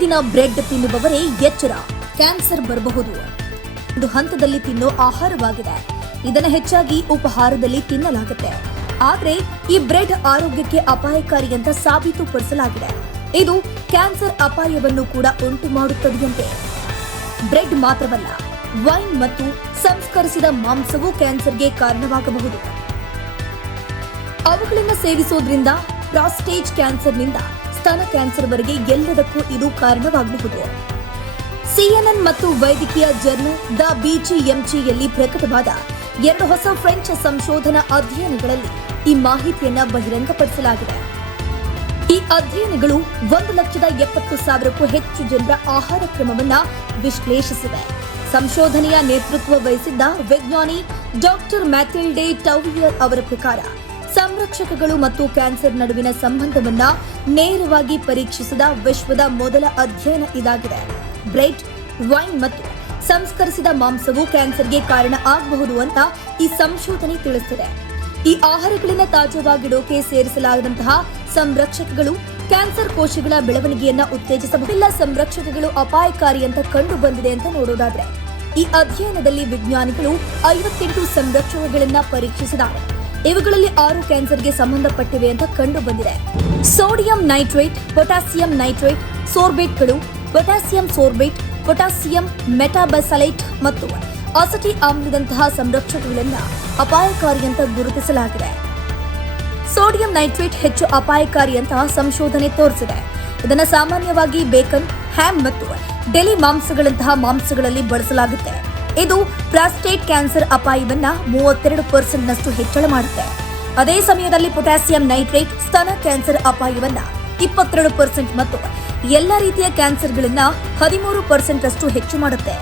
ಪ್ರತಿದಿನ ಬ್ರೆಡ್ ತಿನ್ನುವವರೇ ಎಚ್ಚರ, ಕ್ಯಾನ್ಸರ್ ಬರಬಹುದು. ಒಂದು ಹಂತದಲ್ಲಿ ತಿನ್ನೋ ಆಹಾರವಾಗಿದೆ. ಇದನ್ನು ಹೆಚ್ಚಾಗಿ ಉಪಹಾರದಲ್ಲಿ ತಿನ್ನಲಾಗುತ್ತೆ. ಆದರೆ ಈ ಬ್ರೆಡ್ ಆರೋಗ್ಯಕ್ಕೆ ಅಪಾಯಕಾರಿ ಅಂತ ಸಾಬೀತುಪಡಿಸಲಾಗಿದೆ. ಇದು ಕ್ಯಾನ್ಸರ್ ಅಪಾಯವನ್ನು ಕೂಡ ಉಂಟು ಮಾಡುತ್ತದೆಯಂತೆ. ಬ್ರೆಡ್ ಮಾತ್ರವಲ್ಲ, ವೈನ್ ಮತ್ತು ಸಂಸ್ಕರಿಸಿದ ಮಾಂಸವೂ ಕ್ಯಾನ್ಸರ್ಗೆ ಕಾರಣವಾಗಬಹುದು. ಅವುಗಳನ್ನು ಸೇವಿಸೋದ್ರಿಂದ ಪ್ರಾಸ್ಟೇಟ್ ಕ್ಯಾನ್ಸರ್ನಿಂದ ಸ್ತನ ಕ್ಯಾನ್ಸರ್ವರೆಗೆ ಎಲ್ಲದಕ್ಕೂ ಇದು ಕಾರಣವಾಗಬಹುದು. CNN ಮತ್ತು ವೈದ್ಯಕೀಯ ಜರ್ನಲ್ ದ BGMGಯಲ್ಲಿ ಪ್ರಕಟವಾದ 2 ಹೊಸ ಫ್ರೆಂಚ್ ಸಂಶೋಧನಾ ಅಧ್ಯಯನಗಳಲ್ಲಿ ಈ ಮಾಹಿತಿಯನ್ನ ಬಹಿರಂಗಪಡಿಸಲಾಗಿದೆ. ಈ ಅಧ್ಯಯನಗಳು 1,70,000ಕ್ಕೂ ಹೆಚ್ಚು ಜನರ ಆಹಾರ ಕ್ರಮವನ್ನ ವಿಶ್ಲೇಷಿಸಿವೆ. ಸಂಶೋಧನೆಯ ನೇತೃತ್ವ ವಹಿಸಿದ್ದ ವಿಜ್ಞಾನಿ ಡಾಕ್ಟರ್ ಮ್ಯಾಥಿಲ್ಡೆ ಟೌವಿಯರ್ ಅವರ ಪ್ರಕಾರ ಸಂರಕ್ಷಕಗಳು ಮತ್ತು ಕ್ಯಾನ್ಸರ್ ನಡುವಿನ ಸಂಬಂಧವನ್ನ ನೇರವಾಗಿ ಪರೀಕ್ಷಿಸಿದ ವಿಶ್ವದ ಮೊದಲ ಅಧ್ಯಯನ ಇದಾಗಿದೆ. ಬ್ರೆಡ್, ವೈನ್ ಮತ್ತು ಸಂಸ್ಕರಿಸಿದ ಮಾಂಸವು ಕ್ಯಾನ್ಸರ್ಗೆ ಕಾರಣ ಆಗಬಹುದು ಅಂತ ಈ ಸಂಶೋಧನೆ ತಿಳಿಸಿದೆ. ಈ ಆಹಾರಗಳನ್ನು ತಾಜಾವಾಗಿಡೋಕೆ ಸೇರಿಸಲಾದಂತಹ ಸಂರಕ್ಷಕಗಳು ಕ್ಯಾನ್ಸರ್ ಕೋಶಗಳ ಬೆಳವಣಿಗೆಯನ್ನ ಉತ್ತೇಜಿಸಬಹುದಿಲ್ಲ. ಸಂರಕ್ಷಕಗಳು ಅಪಾಯಕಾರಿ ಅಂತ ಕಂಡು ಬಂದಿದೆ ಅಂತ ನೋಡೋದಾದ್ರೆ, ಈ ಅಧ್ಯಯನದಲ್ಲಿ ವಿಜ್ಞಾನಿಗಳು 58 ಸಂರಕ್ಷಕಗಳನ್ನ ಪರೀಕ್ಷಿಸಿದ್ದಾರೆ. ಇವುಗಳಲ್ಲಿ 6 ಕ್ಯಾನ್ಸರ್ಗೆ ಸಂಬಂಧಪಟ್ಟಿವೆ ಅಂತ ಕಂಡು ಬಂದಿದೆ. ಸೋಡಿಯಂ ನೈಟ್ರೇಟ್, ಪೊಟ್ಯಾಸಿಯಂ ನೈಟ್ರೇಟ್, ಸೋರ್ಬೇಟ್ಗಳು, ಪೊಟ್ಯಾಸಿಯಂ ಸೋರ್ಬೇಟ್, ಪೊಟ್ಯಾಸಿಯಂ ಮೆಟಾಬೆಸಲೇಟ್ ಮತ್ತು ಅಸಟಿ ಆಮ್ಲದಂತಹ ಸಂರಕ್ಷಕಗಳನ್ನು ಅಪಾಯಕಾರಿ ಅಂತ ಗುರುತಿಸಲಾಗಿದೆ. ಸೋಡಿಯಂ ನೈಟ್ರೇಟ್ ಹೆಚ್ಚು ಅಪಾಯಕಾರಿ ಅಂತ ಸಂಶೋಧನೆ ತೋರಿಸಿದೆ. ಇದನ್ನು ಸಾಮಾನ್ಯವಾಗಿ ಬೇಕನ್, ಹ್ಯಾಮ್ ಮತ್ತು ಡೆಲಿ ಮಾಂಸಗಳಂತಹ ಮಾಂಸಗಳಲ್ಲಿ ಬಳಸಲಾಗುತ್ತೆ. ಇದು ಪ್ರಾಸ್ಟೇಟ್ ಕ್ಯಾನ್ಸರ್ ಅಪಾಯವನ್ನ 32% ಹೆಚ್ಚಳ ಮಾಡುತ್ತೆ. ಅದೇ ಸಮಯದಲ್ಲಿ ಪೊಟ್ಯಾಸಿಯಂ ನೈಟ್ರೇಟ್ ಸ್ತನ ಕ್ಯಾನ್ಸರ್ ಅಪಾಯವನ್ನ 22% ಮತ್ತು ಎಲ್ಲ ರೀತಿಯ ಕ್ಯಾನ್ಸರ್ಗಳನ್ನ 13% ಹೆಚ್ಚು ಮಾಡುತ್ತೆ.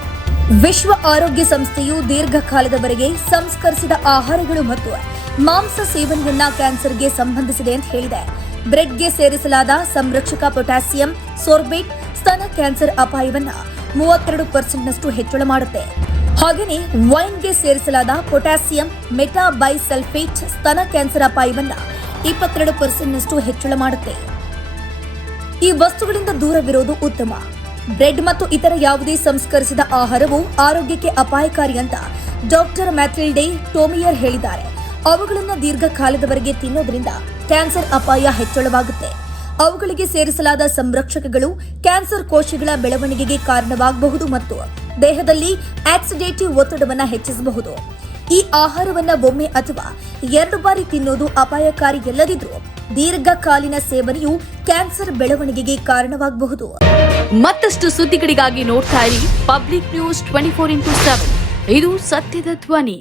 ವಿಶ್ವ ಆರೋಗ್ಯ ಸಂಸ್ಥೆಯು ದೀರ್ಘಕಾಲದವರೆಗೆ ಸಂಸ್ಕರಿಸಿದ ಆಹಾರಗಳು ಮತ್ತು ಮಾಂಸ ಸೇವನೆಯನ್ನ ಕ್ಯಾನ್ಸರ್ಗೆ ಸಂಬಂಧಿಸಿದೆ ಅಂತ ಹೇಳಿದೆ. ಬ್ರೆಡ್ಗೆ ಸೇರಿಸಲಾದ ಸಂರಕ್ಷಕ ಪೊಟ್ಯಾಸಿಯಂ ಸೋರ್ಬೇಟ್ ಸ್ತನ ಕ್ಯಾನ್ಸರ್ ಅಪಾಯವನ್ನ 32% ಹೆಚ್ಚಳ ಮಾಡುತ್ತೆ. ಹಾಗೆಯೇ ವೈನ್ಗೆ ಸೇರಿಸಲಾದ ಪೊಟ್ಯಾಸಿಯಂ ಮೆಟಾಬೈಸಲ್ಫೇಟ್ ಸ್ತನ ಕ್ಯಾನ್ಸರ್ ಅಪಾಯವನ್ನ 22% ಹೆಚ್ಚಳ ಮಾಡುತ್ತೆ. ಈ ವಸ್ತುಗಳಿಂದ ದೂರವಿರೋದು ಉತ್ತಮ. ಬ್ರೆಡ್ ಮತ್ತು ಇತರ ಯಾವುದೇ ಸಂಸ್ಕರಿಸಿದ ಆಹಾರವು ಆರೋಗ್ಯಕ್ಕೆ ಅಪಾಯಕಾರಿ ಅಂತ ಡಾಕ್ಟರ್ ಮ್ಯಾಥಿಲ್ಡೆ ಟೋಮಿಯರ್ ಹೇಳಿದ್ದಾರೆ. ಅವುಗಳನ್ನು ದೀರ್ಘಕಾಲದವರೆಗೆ ತಿನ್ನೋದ್ರಿಂದ ಕ್ಯಾನ್ಸರ್ ಅಪಾಯ ಹೆಚ್ಚಳವಾಗುತ್ತೆ. ಅವುಗಳಿಗೆ ಸೇರಿಸಲಾದ ಸಂರಕ್ಷಕಗಳು ಕ್ಯಾನ್ಸರ್ ಕೋಶಗಳ ಬೆಳವಣಿಗೆಗೆ ಕಾರಣವಾಗಬಹುದು ಮತ್ತು ದೇಹದಲ್ಲಿ ಆಕ್ಸಿಡೇಟಿವ್ ಒತ್ತಡವನ್ನು ಹೆಚ್ಚಿಸಬಹುದು. ಈ ಆಹಾರವನ್ನ ಒಮ್ಮೆ ಅಥವಾ 2 ಬಾರಿ ತಿನ್ನೋದು ಅಪಾಯಕಾರಿ ಎಲ್ಲದಿದ್ರೂ ದೀರ್ಘಕಾಲೀನ ಸೇವನೆಯು ಕ್ಯಾನ್ಸರ್ ಬೆಳವಣಿಗೆಗೆ ಕಾರಣವಾಗಬಹುದು. ಮತ್ತಷ್ಟು ಸುದ್ದಿಗಳಿಗಾಗಿ ನೋಡ್ತಾ ಇರಿ ಪಬ್ಲಿಕ್ ನ್ಯೂಸ್ 24x7. ಇದು ಸತ್ಯದ ಧ್ವನಿ.